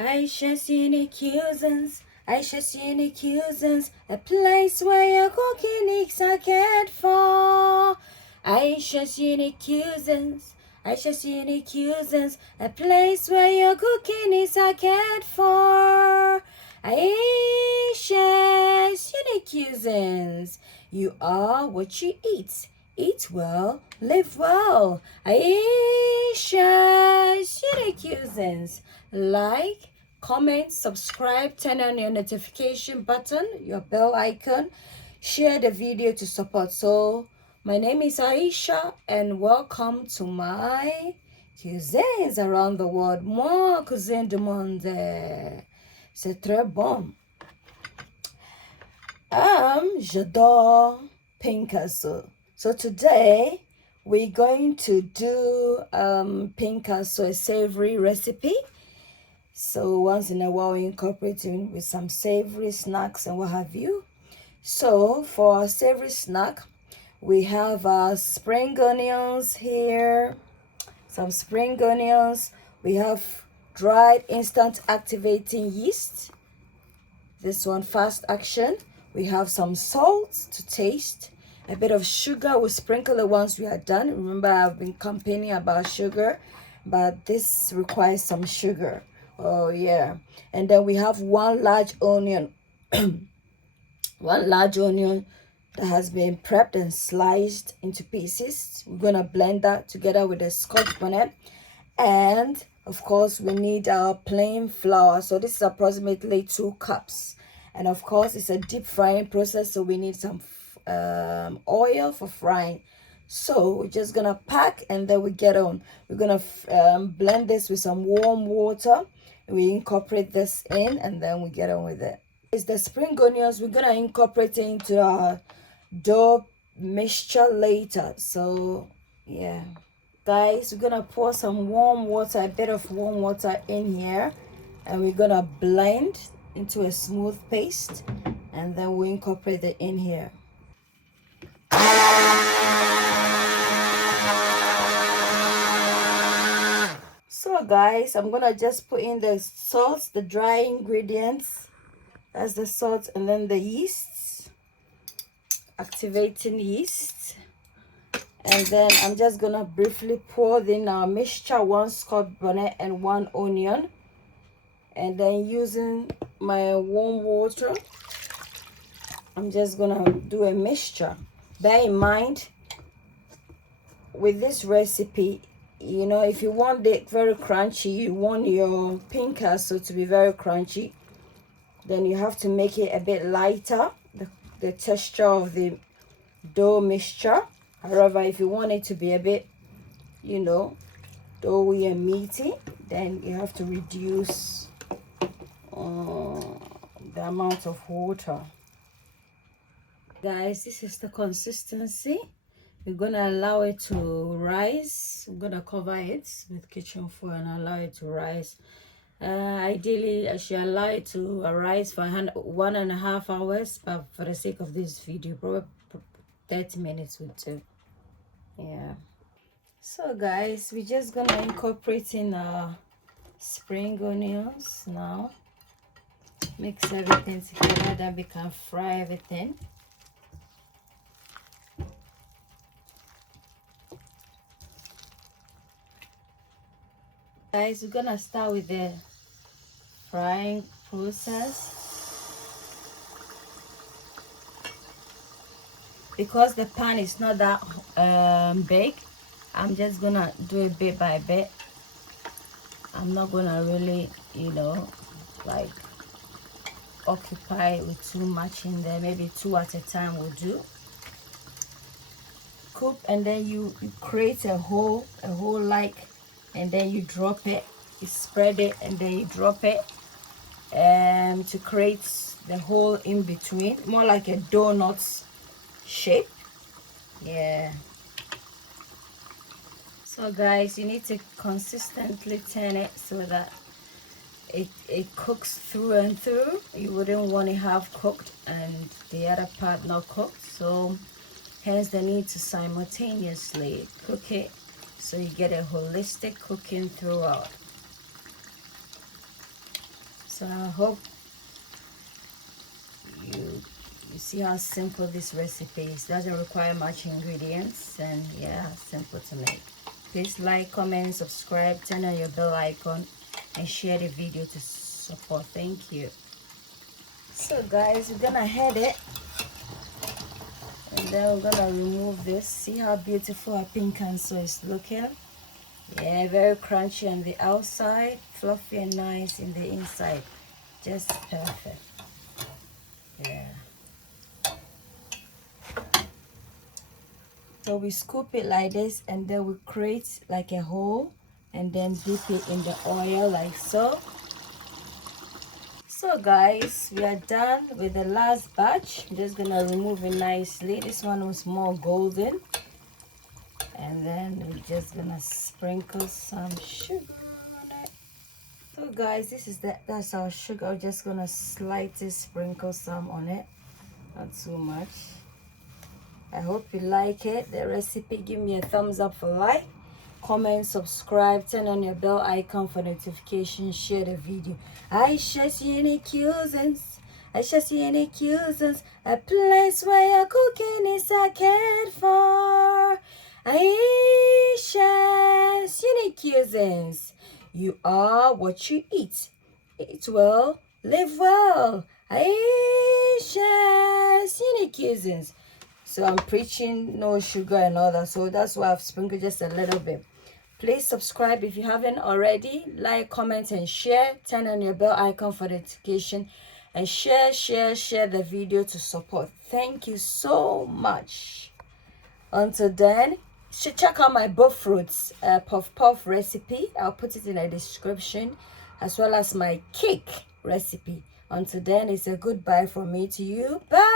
Ayesha's unique cuisines, Ayesha's unique cuisines, a place where your cooking needs are cared for. Ayesha's unique cuisines, Ayesha's unique cuisines, a place where your cooking needs are cared for. Ayesha's unique cuisines, you are what you eat. Eat well, live well. Ayesha's unique cuisines. Like, comment, subscribe, turn on your notification button, your bell icon, share the video to support. So my name is Ayesha and welcome to my cuisines around the world. Moi cuisine du monde. C'est très bon. J'adore pinkaso. So today we're going to do pinkaso, a savory recipe. So once in a while, we incorporate it with some savory snacks and what have you. So for our savory snack, we have spring onions here, some spring onions. We have dried instant activating yeast. This one, fast action. We have some salt to taste, a bit of sugar. We'll sprinkle it once we are done. Remember, I've been complaining about sugar, but this requires some sugar. Oh yeah. And then we have one large onion. One large onion that has been prepped and sliced into pieces. We're gonna blend that together with the scotch bonnet. And of course we need our plain flour. So this is approximately 2 cups. And of course it's a deep frying process, so we need some oil for frying. So we're just gonna pack and then we get on. We're gonna blend this with some warm water. We incorporate this in and then we get on with it. It's the spring onions. We're gonna incorporate it into our dough mixture later. So yeah, guys, we're gonna pour some warm water, a bit of warm water in here, and we're gonna blend into a smooth paste, and then we incorporate it in here. So guys, I'm gonna just put in the salt, the dry ingredients. That's the salt, and then the yeast, activating yeast. And then I'm just gonna briefly pour in our mixture, 1 scotch bonnet and 1 onion. And then using my warm water, I'm just gonna do a mixture. Bear in mind, with this recipe, you know, if you want it very crunchy, you want your pinkaso to be very crunchy, then you have to make it a bit lighter, the texture of the dough mixture. However, if you want it to be a bit, you know, doughy and meaty, then you have to reduce the amount of water. Guys, this is the consistency. We're gonna allow it to rise. I'm gonna cover it with kitchen foil and allow it to rise. Ideally, I should allow it to rise for 1.5 hours, but for the sake of this video, probably 30 minutes would do. Yeah. So guys, we're just gonna incorporate in our spring onions now. Mix everything together, then we can fry everything. Guys, we're gonna start with the frying process. Because the pan is not that big, I'm just gonna do it bit by bit. I'm not gonna really, you know, like occupy with too much in there. Maybe 2 at a time will do. Cook, and then you create a hole like, and then you drop it, you spread it, and then you drop it to create the hole in between, more like a donut shape. Yeah. So guys, you need to consistently turn it so that it cooks through and through. You wouldn't want it half cooked and the other part not cooked, so hence the need to simultaneously cook it so you get a holistic cooking throughout. So I hope you see how simple this recipe is. Doesn't require much ingredients, and yeah, simple to make. Please like, comment, subscribe, turn on your bell icon, and share the video to support. Thank you. So guys, we're gonna head it, and then we're gonna remove this. See how beautiful our pinkaso is looking. Yeah, very crunchy on the outside, fluffy and nice in the inside. Just perfect. Yeah. So we scoop it like this, and then we create like a hole, and then dip it in the oil like so. So guys, we are done with the last batch. I'm just gonna remove it nicely. This one was more golden, and then we're just gonna sprinkle some sugar on it. So guys, that's our sugar. I'm just gonna slightly sprinkle some on it, not too much. I hope you like it, the recipe. Give me a thumbs up for like, comment, subscribe, turn on your bell icon for notifications, share the video. Ayesha cuisines, Ayesha cuisines, a place where your cooking is cared for. Ayesha's unique cuisines. You are what you eat. Eat well, live well. Ayesha's unique cuisines. So I'm preaching no sugar and all that. So that's why I've sprinkled just a little bit. Please subscribe if you haven't already. Like, comment, and share. Turn on your bell icon for notification. And share the video to support. Thank you so much. Until then, you should check out my both fruits puff puff recipe. I'll put it in the description, as well as my cake recipe. Until then, it's a goodbye from me to you. Bye.